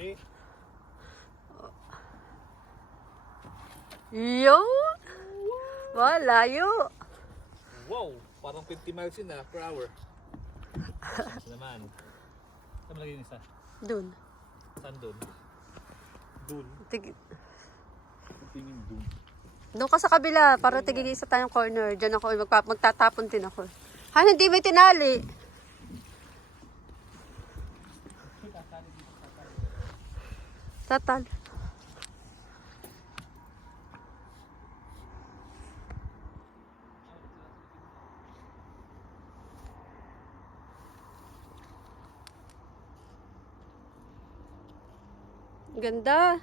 Hindi. Yo! Layo. Wow! Parang 50 miles yun per hour. Saan naman? Saan malagay yung isa? Dun. Saan dun? Dun? Tingin dun. Doon ka sa kabila para tigigisa tayong corner. Diyan ako magtatapon din ako. Hindi may tinali. Tatal. Ganda.